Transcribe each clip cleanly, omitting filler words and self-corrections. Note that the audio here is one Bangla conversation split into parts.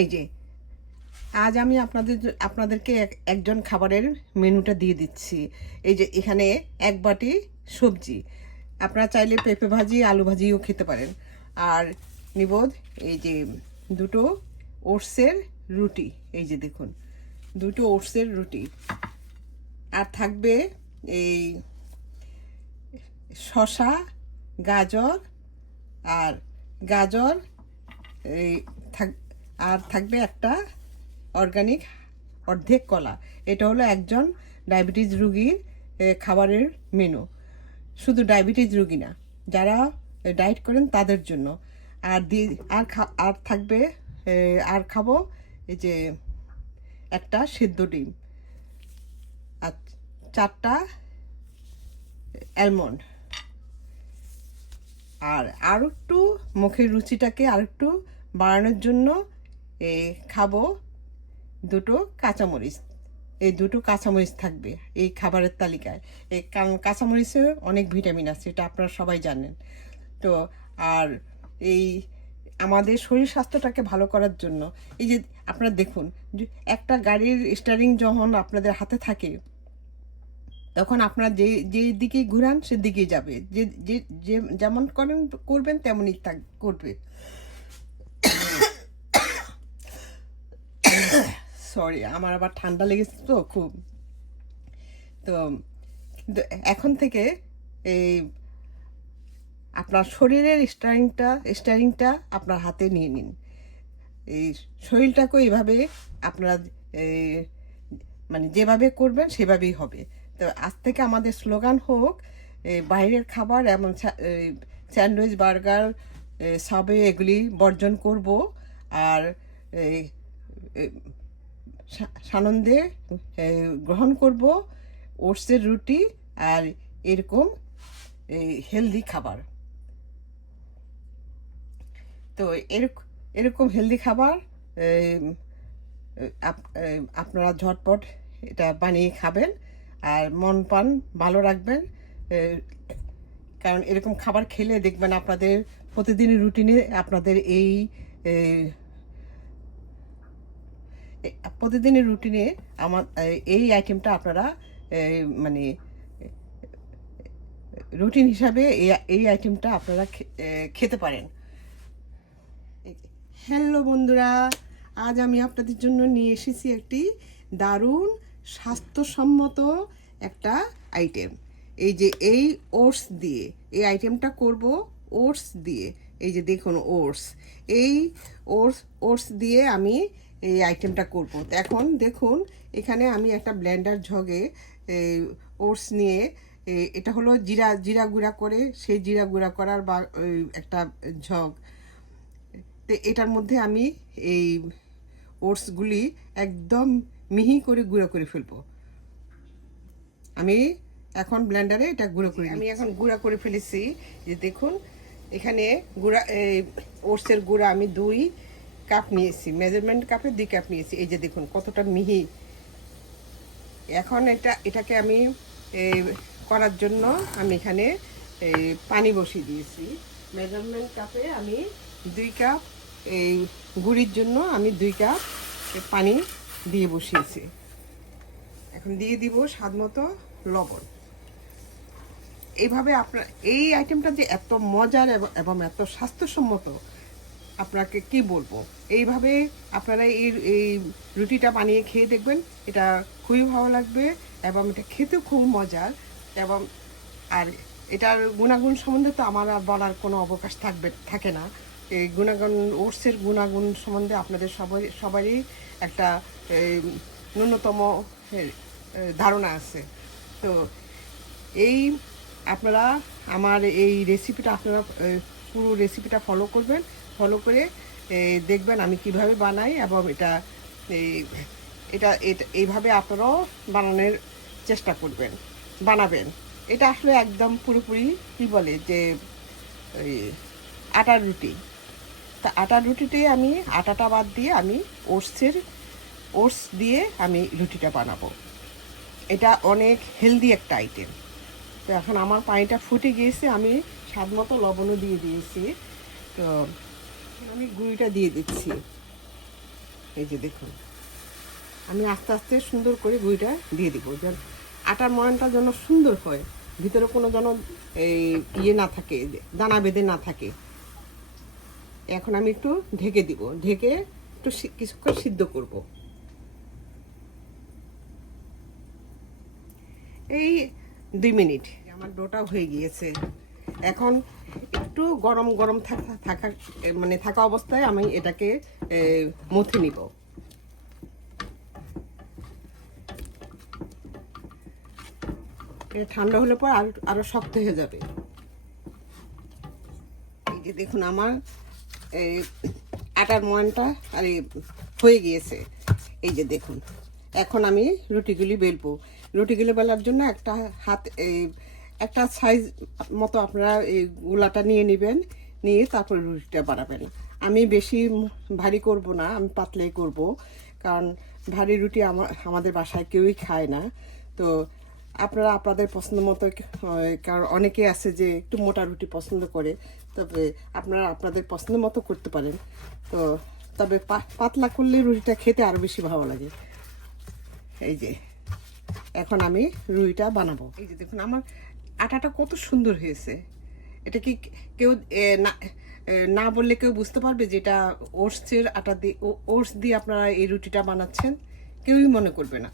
এই যে আজ আমি আপনাদেরকে একজন খাবারের মেনুটা দিয়ে দিচ্ছি। এই যে এখানে এক বাটি সবজি, আপনারা চাইলে পেঁপে ভাজি আলু ভাজিও খেতে পারেন। আর নিবোধ এই যে দুটো ওটসের রুটি, এই যে দেখুন দুটো ওটসের রুটি। আর থাকবে এই শসা, গাজর, আর গাজর এই আর থাকবে একটা অর্গানিক অর্ধেক কলা। এটা হলো একজন ডায়াবেটিস রুগীর খাবারের মেনু। শুধু ডায়াবেটিস রুগী না, যারা ডায়েট করেন তাদের জন্য। আর থাকবে আর খাবো এই যে একটা সেদ্ধ ডিম আর 4টা অ্যালমন্ড। আর একটু মুখের রুচিটাকে আর একটু বাড়ানোর জন্য খাবো দুটো কাঁচামরিচ। এই দুটো কাঁচামরিচ থাকবে এই খাবারের তালিকায়। কারণ কাঁচামরিচে অনেক ভিটামিন আছে, এটা আপনারা সবাই জানেন। তো আর এই আমাদের শরীর স্বাস্থ্যটাকে ভালো করার জন্য এই যে আপনারা দেখুন, একটা গাড়ির স্টিয়ারিং যখন আপনাদের হাতে থাকে তখন আপনারা যেই দিকেই ঘুরান সেদিকেই যাবে, যে যে যেমন করবেন তেমনই করবে। সরি, আমার আবার ঠান্ডা লেগেছে তো খুব। তো কিন্তু এখন থেকে এই আপনার শরীরের স্টারিংটা আপনার হাতে নিয়ে নিন। এই শরীরটাকে এইভাবে আপনারা মানে যেভাবে করবেন সেভাবেই হবে। তো আজ থেকে আমাদের স্লোগান হোক, বাইরের খাবার এমন স্যান্ডউইচ, বার্গার, সাবে এগুলি বর্জন করব। আর সানন্দে গ্রহণ করব ওটসের রুটি আর এরকম হেলদি খাবার। তো এরকম হেলদি খাবার আপনারা ঝটপট এটা বানিয়ে খাবেন আর মন প্রাণ ভালো রাখবেন। কারণ এরকম খাবার খেলে দেখবেন আপনাদের প্রতিদিনের রুটিনে আপনাদের আমার এই আইটেমটা আপনারা মানে রুটিন হিসাবে এই আইটেমটা আপনারা খেতে পারেন। হ্যালো বন্ধুরা, আজ আমি আপনাদের জন্য নিয়ে এসেছি একটি দারুণ স্বাস্থ্যসম্মত একটা আইটেম। এই যে এই ওটস দিয়ে এই আইটেমটা করব, ওটস দিয়ে। এই যে দেখুন এই ওটস দিয়ে আমি এই আইটেমটা করব। এখন দেখুন এখানে আমি একটা ব্লেন্ডার ঝগে ওটস নিয়ে, এটা হলো জিরা গুঁড়া করে, সেই জিরা গুঁড়া করার বা একটা ঝগ। তো এটার মধ্যে আমি এই ওটসগুলি একদম মিহি করে গুঁড়ো করে ফেলবো। আমি এখন ব্লেন্ডারে এটা আমি এখন গুঁড়া করে ফেলেছি। যে দেখুন এখানে ওটসের গুঁড়া আমি 2 কাপ নিয়েছি, মেজারমেন্ট কাপে 2 কাপ নিয়েছি। এই যে দেখুন কতটা মিহি। এখন এটাকে আমি করার জন্য আমি এখানে পানি বসিয়ে দিয়েছি। মেজারমেন্ট কাপে আমি 2 কাপ এই গুঁড়ির জন্য আমি 2 কাপ পানি দিয়ে বসিয়েছি। এখন দিয়ে দিব স্বাদ মতো লবণ। এইভাবে আপনার এই আইটেমটা যে এত মজার এবং এত স্বাস্থ্যসম্মত আপনাকে কি বলবো। এইভাবে আপনারা এই রুটিটা বানিয়ে খেয়ে দেখবেন, এটা খুবই ভালো লাগবে এবং এটা খেতেও খুব মজার। এবং আর এটার গুণাগুণ সম্বন্ধে তো আমার আর বলার কোনো অবকাশ থাকে না। এই গুণাগুণ, ওটসের গুণাগুণ সম্বন্ধে আপনাদের সবারই একটা ন্যূনতম ধারণা আছে। তো আপনারা আমার এই রেসিপিটা আপনারা পুরো রেসিপিটা ফলো করে দেখবেন আমি কিভাবে বানাই, এবং এটা এইভাবে আপনারাও বানানোর চেষ্টা বানাবেন। এটা আসলে একদম পুরোপুরি কী বলে যে আটার রুটি। তা আটার রুটিতে আমি আটাটা বাদ দিয়ে আমি ওটস দিয়ে আমি রুটিটা বানাবো। এটা অনেক হেলদি একটা আইটেম। তো এখন আমার পানিটা ফুটে গিয়েছে, আমি স্বাদ মতো লবণও দিয়ে দিয়েছি। তো আমি গুঁড়িটা দিয়ে দিচ্ছি। এই যে দেখুন, আমি আস্তে আস্তে সুন্দর করে গুঁড়িটা দিয়ে দিব, যেন আটার ময়ানটা যেন সুন্দর হয়, ভিতরে কোনো যেন এই ইয়ে না থাকে, দানা বেঁধে না থাকে। এখন আমি একটু ঢেকে দিব, ঢেকে একটু কিছুক্ষণ সিদ্ধ করব। এই 2 মিনিট আমার ডোটা হয়ে গিয়েছে। এখন একটু গরম গরম থাকা অবস্থায় আমি এটাকে মথে নিব। ঠান্ডা হলে পর আরো শক্ত হয়ে যাবে। এই যে দেখুন আমার আটার ময়ানটা হয়ে গিয়েছে। এই যে দেখুন, এখন আমি রুটিগুলি বেলবো। রুটিগুলি বেলার জন্য একটা সাইজ মতো আপনারা এই গোলাটা নিয়ে নেবেন, নিয়ে তারপর রুটিটা বানাবেন। আমি বেশি ভারী করব না, আমি পাতলাই করব, কারণ ভারী রুটি আমাদের বাসায় কেউই খায় না। তো আপনারা আপনাদের পছন্দ মতো, কারণ অনেকে আছে যে একটু মোটা রুটি পছন্দ করে, তবে আপনারা আপনাদের পছন্দ মতো করতে পারেন। তো তবে পাতলা করলে রুটিটা খেতে আরও বেশি ভালো লাগে। এই যে এখন আমি রুটিটা বানাবো। এই যে দেখুন আমার আটাটা কত সুন্দর হয়েছে। এটা কি কেউ না বললে কেউ বুঝতে পারবে যে এটা ওটসের আটা দিয়ে, ওটস দিয়ে আপনারা এই রুটিটা বানাচ্ছেন? কেউই মনে করবে না,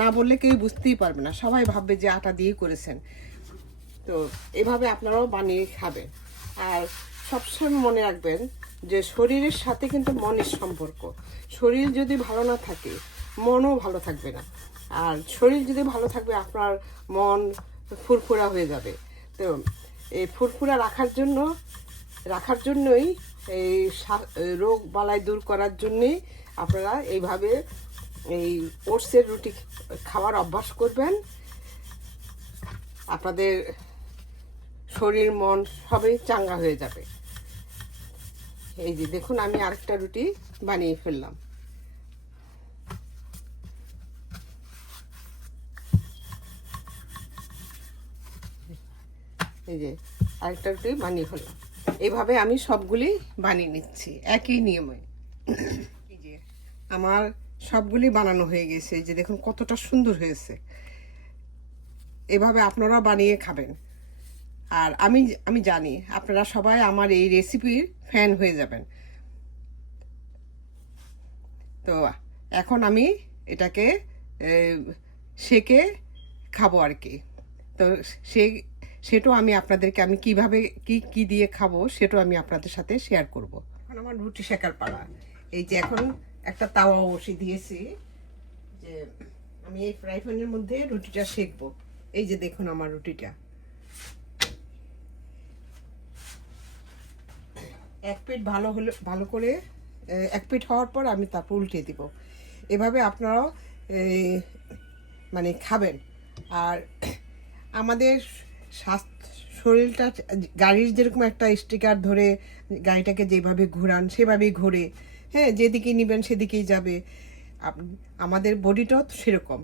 না বললে কেউ বুঝতেই পারবে না, সবাই ভাববে যে আটা দিয়ে করেছেন। তো এভাবে আপনারাও বানিয়ে খাবেন। আর সবসময় মনে রাখবেন যে শরীরের সাথে কিন্তু মনের সম্পর্ক। শরীর যদি ভালো না থাকে, মনও ভালো থাকবে না। আর শরীর যদি ভালো থাকবে, আপনার মন ফুরফুরা হয়ে যাবে। তো এই ফুরফুরা রাখার জন্যই এই রোগ বালাই দূর করার জন্যেই আপনারা এইভাবে এই ওটসের রুটি খাওয়ার অভ্যাস করবেন। আপনাদের শরীর মন সবই চাঙ্গা হয়ে যাবে। এই যে দেখুন আমি আরেকটা রুটি বানিয়ে ফেললাম। এই যে আরেকটা রুটি বানিয়ে ফেললাম। এইভাবে আমি সবগুলি বানিয়ে নিচ্ছি একই নিয়মে। এই যে আমার সবগুলি বানানো হয়ে গেছে। এই যে দেখুন কতটা সুন্দর হয়েছে। এভাবে আপনারা বানিয়ে খাবেন। আর আমি জানি আপনারা সবাই আমার এই রেসিপির ফ্যান হয়ে যাবেন। তো এখন আমি এটাকে সেকে খাবো আর কি। তো সেটাও আমি আপনাদেরকে আমি কিভাবে কি দিয়ে খাবো সেটাও আমি আপনাদের সাথে শেয়ার করব। এখন আমার রুটি শেকার পালা। এই যে এখন একটা তাওয়া বসিয়ে দিয়েছি, যে আমি এই ফ্রাই প্যানের মধ্যে রুটিটা সেকবো। এই যে দেখুন আমার রুটিটা এক পিঠ ভালো করে এক পিঠ হওয়ার পর আমি তারপর উল্টে দিব। এভাবে আপনারাও মানে খাবেন। আর আমাদের শরীরটা গাড়ির যেরকম একটা স্টিকার ধরে গাড়িটাকে যেভাবে ঘোরান সেভাবেই ঘোরে, হ্যাঁ, যেদিকে নেবেন সেদিকেই যাবে। আমাদের বডিটাও সেরকম।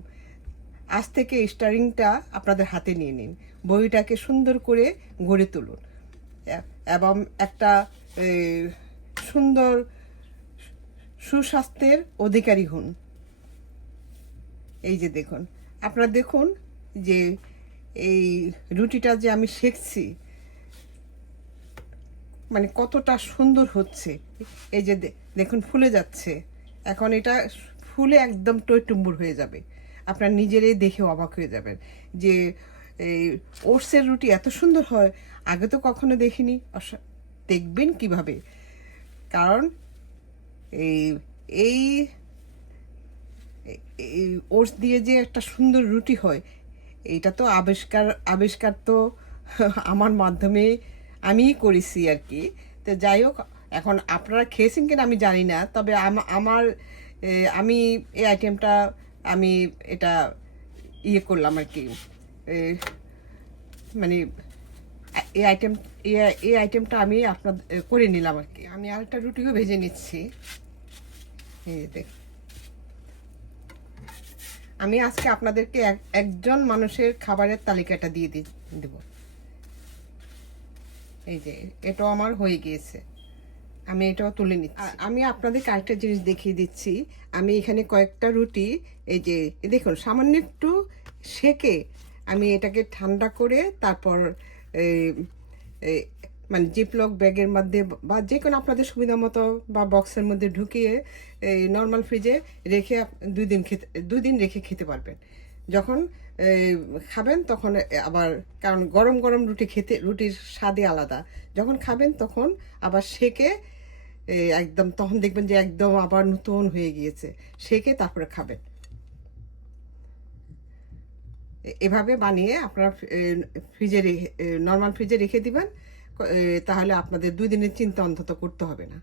আজ থেকে স্টারিংটা আপনাদের হাতে নিয়ে নিন, বডিটাকে সুন্দর করে গড়ে তুলুন এবং একটা সুন্দর সুস্বাস্থ্যের অধিকারী হন। এই যে দেখুন, আপনারা দেখুন যে এই রুটিটা যে আমি সেকছি মানে কতটা সুন্দর হচ্ছে। এই যে দেখুন ফুলে যাচ্ছে। এখন এটা ফুলে একদম টইটুম্বুর হয়ে যাবে। আপনার নিজেরাই দেখে অবাক হয়ে যাবেন যে এই ওটসের রুটি এত সুন্দর হয়, আগে তো কখনো দেখিনি। দেখবেন কিভাবে, কারণ এই ওটস দিয়ে যে একটা সুন্দর রুটি হয়, এইটা তো আবিষ্কার তো আমার মাধ্যমে আমিই করেছি আর কি। তো যাই হোক, এখন আপনারা খেয়েছেন কিনা আমি জানি না, তবে আমি এই আইটেমটা আমি এটা করলাম আর কি, মানে এই আইটেমটা আমি করে নিলাম আর কি। আমি আরেকটা রুটিও ভেজে নিচ্ছি। এই দেখ, আমি আজকে আপনাদেরকে একজন মানুষের খাবারের তালিকাটা দিয়ে দেব। এই যে এটাও আমার হয়ে গিয়েছে। আমি এটাও তুলে নিচ্ছি। আমি আপনাদের আরেকটা জিনিস দেখিয়ে দিচ্ছি। আমি এখানে কয়েকটা রুটি, এই যে দেখুন সামান্য একটু সেকে আমি এটাকে ঠান্ডা করে তারপর এই মানে জিপলক ব্যাগের মধ্যে বা যে কোনো আপনাদের সুবিধা মতো বা বক্সের মধ্যে ঢুকিয়ে এই নর্মাল ফ্রিজে রেখে 2 দিন রেখে খেতে পারবেন। যখন খাবেন তখন আবার, কারণ গরম গরম রুটি খেতে, রুটির স্বাদই আলাদা। যখন খাবেন তখন আবার সেকে একদম, তখন দেখবেন যে একদম আবার নতুন হয়ে গিয়েছে। সেকে তারপরে খাবেন। এভাবে বানিয়ে আপনারা ফ্রিজে রেখে, নর্মাল ফ্রিজে রেখে দিবেন। তাহলে আপনাদের 2 দিনের চিন্তা অন্তত করতে হবে না।